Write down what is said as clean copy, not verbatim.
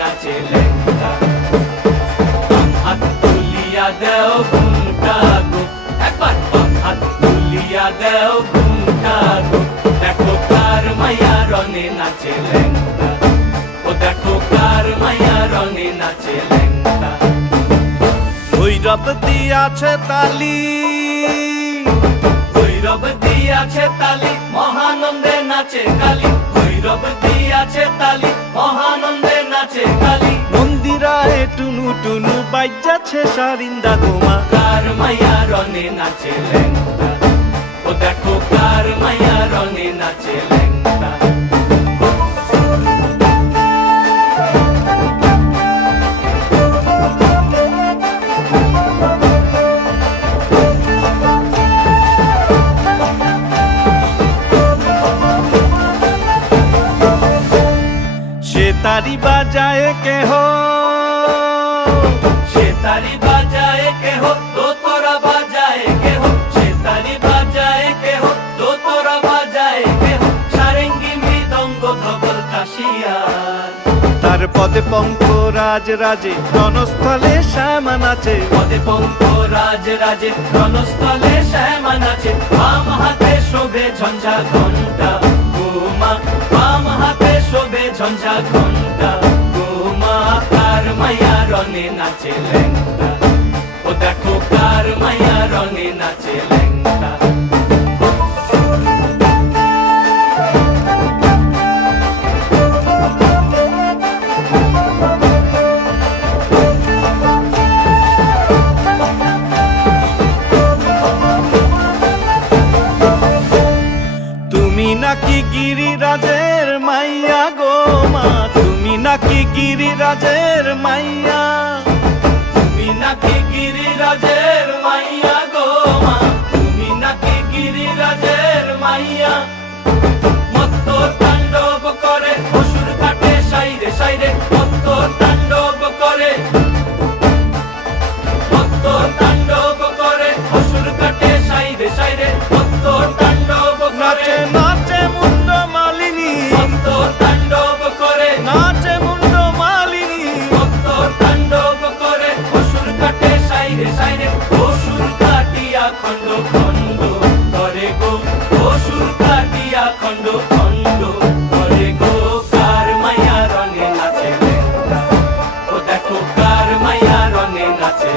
নাচে লেঙ্গা। হাত তুলিয়া দেও ঘুমটা গো, একবার হাত তুলিয়া দেও ঘুমটা গো, দেখো কার মাইয়া রনে নাচে লেঙ্গা, ও দেখো কার মাইয়া রনে নাচে লেঙ্গা। ভৈরব দিয়াছে তালি, ভৈরব দিয়াছে তালি, মহানন্দে নাচে কালী, ভৈরব দিয়াছে তালি, মহানন্দে নাচে কালী। মন্দিরায় টুনু টুনু বাজ্যাছে সারিন্দা গোমা, কার মাইয়া রনে নাচে লেঙ্গা, ও দেখো কার মাইয়া রনে নাচে লেঙ্গা। তারি বাজায় কেহ, সে তারি বাজায় কেহ, দোতরা বাজায় কেহ, সে তারি বাজায় কেহ, দোতরা বাজায় কেহ, সারেঙ্গি মৃদঙ্গ ধবল কাশিয়ার। তার পদে পঙ্ক রাজ রাজে রণস্থলে শ্যামা নাচে, পদে পঙ্ক রাজ রাজে রণস্থলে শ্যামা নাচে। বাম হাতে শোভে ঝঞ্ঝা ঘণ্টা গোমা, বাম হাতে শোভে ঝঞ্ঝা ঘণ্টা গোমা। কার মাইয়া রনে নাচে লেঙ্গা, ও দেখো কার মাইয়া রনে নাচে লেঙ্গা। তুমি নাকি গিরিরাজের মাইয়া গো মা, তুমি নাকি গিরিরাজের মাইয়া, তুমি নাকি গিরিরাজের মাইয়া গো মা, তুমি নাকি গিরিরাজের মাইয়া। মত্ত তাণ্ডব করে অসুর কাটে সাইরে সাইরে, মত্ত তাণ্ডব করে, মত্ত তাণ্ডব করে অসুর কাটে সাইরে সাইরে, মত্ত তাণ্ডব করে। নাচে নাচে মুন্ড মালিনী, মত্ত তাণ্ডব করে, নাচে মুন্ড মালিনী, মত্ত তাণ্ডব করে অসুর কাটে সাইরে সাইরে, অসুর কাটিয়া খণ্ড খণ্ড করে গো, অসুর কাটিয়া খণ্ড খণ্ড করে গো। কার মাইয়া রঙে নাচে লেঙ্গা, ও দেখো কার মাইয়া রঙে নাচে।